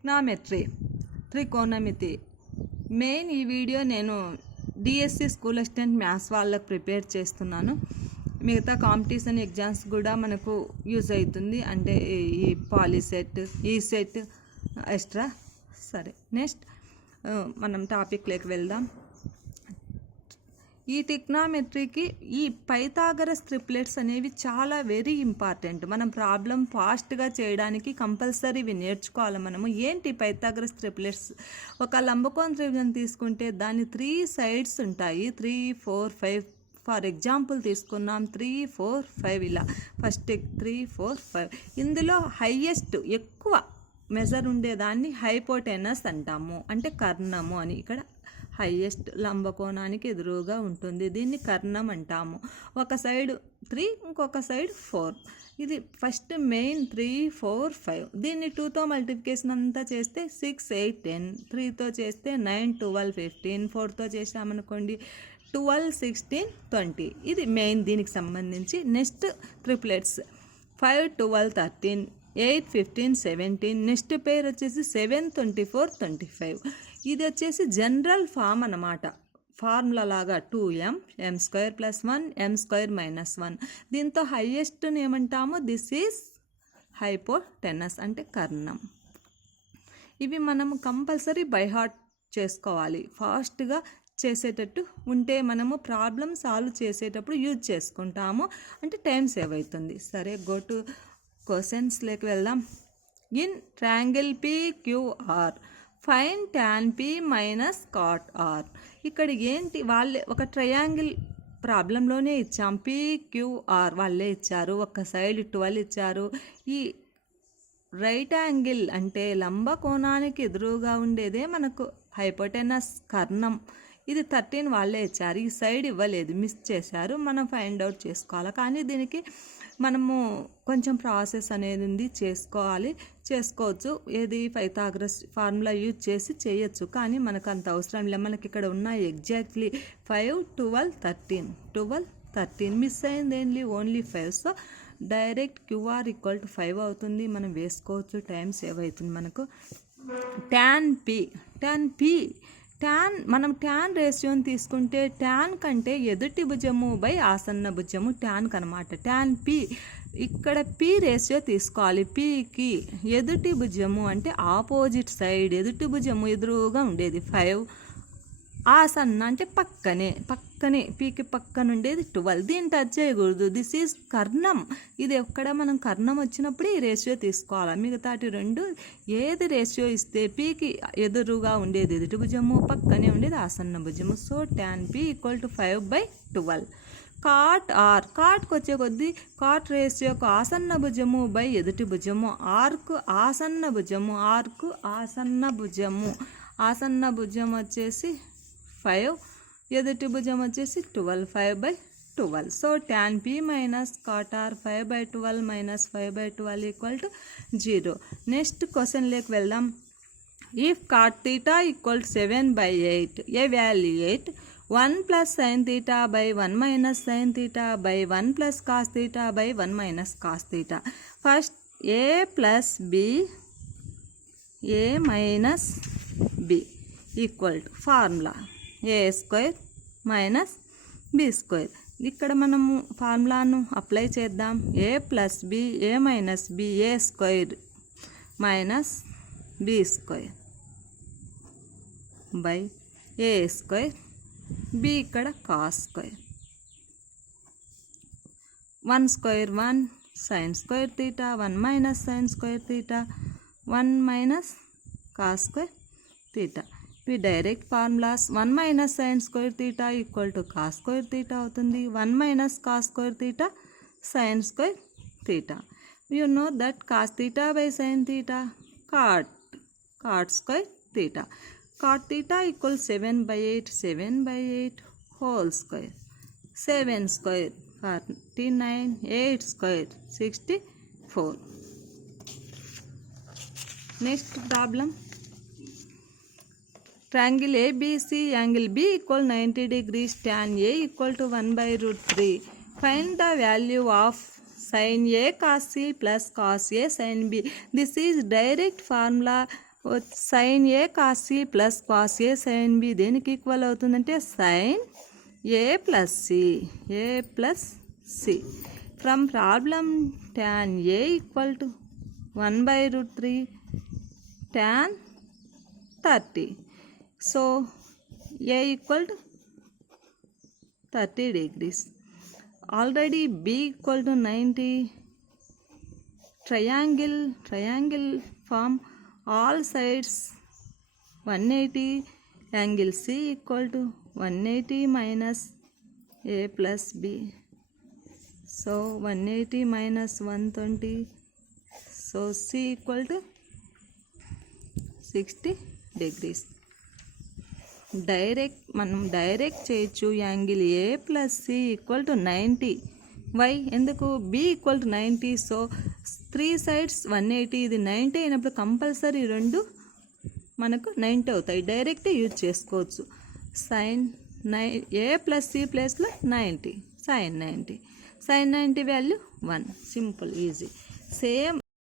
Trigonometry త్రికోణమితి. Main ఈ video నేను DSC school assistant maths వాళ్ళకి ప్రిపేర్ చేస్తున్నాను. మిగతా కాంపిటీషన్ ఎగ్జామ్స్ కూడా మనకు యూజ్ అవుతుంది, అంటే ఈ పాలీసెట్, ఈ సెట్ ఎక్స్ట్రా. సరే, నెక్స్ట్ మనం టాపిక్లోకి వెళ్దాం. ఈ ట్రిగ్నామెట్రీకి ఈ పైథాగరస్ ట్రిప్లెట్స్ అనేవి చాలా వెరీ ఇంపార్టెంట్. మనం ప్రాబ్లం ఫాస్ట్గా చేయడానికి కంపల్సరీ ఇవి నేర్చుకోవాలి. మనము ఏంటి పైథాగరస్ ట్రిప్లెట్స్? ఒక లంబకోణ త్రిభుజం తీసుకుంటే దాని 3 సైడ్స్ ఉంటాయి, 3, 4, 5. ఫర్ ఎగ్జాంపుల్ తీసుకున్నాం 3, 4, 5 ఇలా. ఫస్ట్ 3, 4, 5. ఇందులో హైయెస్ట్ ఎక్కువ మెజర్ ఉండేదాన్ని హైపోటెనస్ అంటాము, అంటే కర్ణము అని. ఇక్కడ హైయెస్ట్ లంబకోణానికి ఎదురుగా ఉంటుంది, దీన్ని కర్ణం అంటాము. ఒక సైడ్ 3, ఇంకొక సైడ్ 4. ఇది ఫస్ట్ మెయిన్ 3, 4, 5. దీన్ని 2తో మల్టిప్లికేషన్ అంతా చేస్తే 6, 8, 10. 3తో చేస్తే 9, 12, 15. 4తో చేసామనుకోండి 12, 16, 20. ఇది మెయిన్ దీనికి సంబంధించి. Next triplets 5, 12, 13, 8, 15, 17. నెక్స్ట్ పేరు వచ్చేసి 7, 24, 25. ఇది వచ్చేసి జనరల్ ఫామ్ అన్నమాట. ఫార్ములా లాగా 2m, m² + 1, m² - 1. దీంతో హైయెస్ట్ ఏమంటాము? దిస్ ఈజ్ హైపోటెనస్, అంటే కర్ణం. ఇవి మనము కంపల్సరీ బై హార్ట్ చేసుకోవాలి. ఫాస్ట్గా చేసేటట్టు ఉంటే మనము ప్రాబ్లమ్ సాల్వ్ చేసేటప్పుడు యూజ్ చేసుకుంటాము, అంటే టైం సేవ్ అవుతుంది. సరే, గో టు క్వశ్చన్స్లోకి వెళ్దాం. In triangle PQR fine tan P - cot R. ఇక్కడ ఏంటి, వాళ్ళే ఒక ట్రయాంగిల్ ప్రాబ్లంలోనే ఇచ్చాం. PQR వాళ్ళే ఇచ్చారు, ఒక సైడ్ 12 ఇచ్చారు. ఈ రైట్ యాంగిల్ అంటే లంబకోణానికి ఎదురుగా ఉండేదే మనకు హైపోటెనస్ కర్ణం. ఇది 13 వాళ్ళే ఇచ్చారు, ఈ సైడ్ ఇవ్వలేదు, మిస్ చేశారు. మనం ఫైండ్ అవుట్ చేసుకోవాలి. కానీ దీనికి మనము కొంచెం ప్రాసెస్ అనేది ఉంది, చేసుకోవచ్చు. ఏది పైథాగరస్ ఫార్ములా యూజ్ చేసి చేయొచ్చు, కానీ మనకు అంత అవసరం లేదు. మనకి ఇక్కడ ఉన్నాయి ఎగ్జాక్ట్లీ 5, 12, 13. 12, 13 మిస్ అయింది ఏంటి? ఓన్లీ 5. సో డైరెక్ట్ QR = 5 అవుతుంది. మనం వేసుకోవచ్చు, టైం సేవ్ అవుతుంది మనకు. tan P మనం ట్యాన్ రేషియోని తీసుకుంటే ట్యాన్ కంటే ఎదుటి భుజము బై ఆసన్న భుజము ట్యాన్ కనమాట. ట్యాన్ P ఇక్కడ P రేషియో తీసుకోవాలి. Pకి ఎదుటి భుజము అంటే ఆపోజిట్ సైడ్, ఎదుటి భుజము ఎదురుగా ఉండేది 5. ఆసన్న అంటే పక్కనే Pకి పక్కన ఉండేది 12. దీన్ని టచ్ చేయకూడదు. దిస్ ఈజ్ కర్ణం. ఇది ఎక్కడ మనం కర్ణం వచ్చినప్పుడు ఈ రేషియో తీసుకోవాలి. మిగతాటి రెండు ఏది రేషియో ఇస్తే Pకి ఎదురుగా ఉండేది ఎదుటి భుజము, పక్కనే ఉండేది ఆసన్న భుజము. So tan P = 5/12. Cot R, కాట్కి వచ్చే కొద్దీ కాట్ రేషియోకు ఆసన్న భుజము బై ఎదుటి భుజము. ఆర్కు ఆసన్న భుజము, ఆసన్న భుజం వచ్చేసి 5, ఎదుటి భుజం వచ్చేసి 12. 5/12. So tan P - cot R 5/12 - 5/12 = 0. Next క్వశ్చన్లోకి వెళ్దాం. If cot θ = 7/8, evaluate 1 + sin θ/1 - sin θ/1 + cos θ/1 - cos θ. First A + B, A - B = formula A² - B². ఇక్కడ మనము ఫార్ములాను అప్లై చేద్దాం. A + B, A - B, A² - B² /A². B ఇక్కడ cos². 1² 1 sin² θ, 1 - sin² θ, 1 - cos² θ. ఇవి direct formulas. 1 - sin² θ = cos² θ అవుతుంది. 1 - cos² θ sin² θ. You know that cos θ sin θ cot² θ. cot θ = 7/8, 7/8 whole square. 7² 49, 8² 64. Next problem. Triangle ABC, angle B = 90 degrees, tan A = 1/√3. Find the value of sin A cos C plus cos A sin B. This is direct formula sine A cos C plus cos A sine B దేనికి equal అవుతుందంటే sine A plus C from problem tan A equal to 1/√3 tan 30. So A equal to 30 degrees. Already b equal to 90. Triangle form all sides 180. Angle C equal to 180 minus a plus b. So 180 minus 120. So C equal to 60 degrees. మనం direct చేయొచ్చు angle A plus C equal to 90. Why ఎందుకు B equal to 90. So 3 sides 180, ఇది 90 అయినప్పుడు compulsory రెండు మనకు 90 అవుతాయి. Direct use చేసుకోవచ్చు. Sine A plus C ప్లేస్లో 90 sine 90 value 1. Simple easy. Same